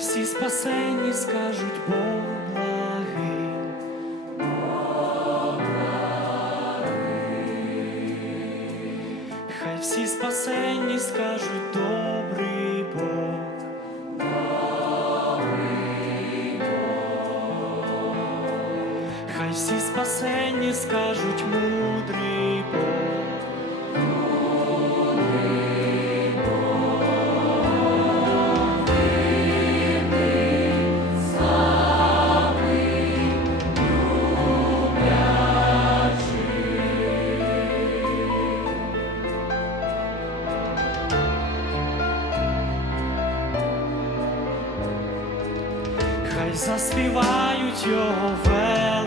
всі спасенні скажуть Бог благий. Хай всі спасенні скажуть добрий Бог. Хай всі спасенні скажуть мудрий Бог. Хай заспівають його ве.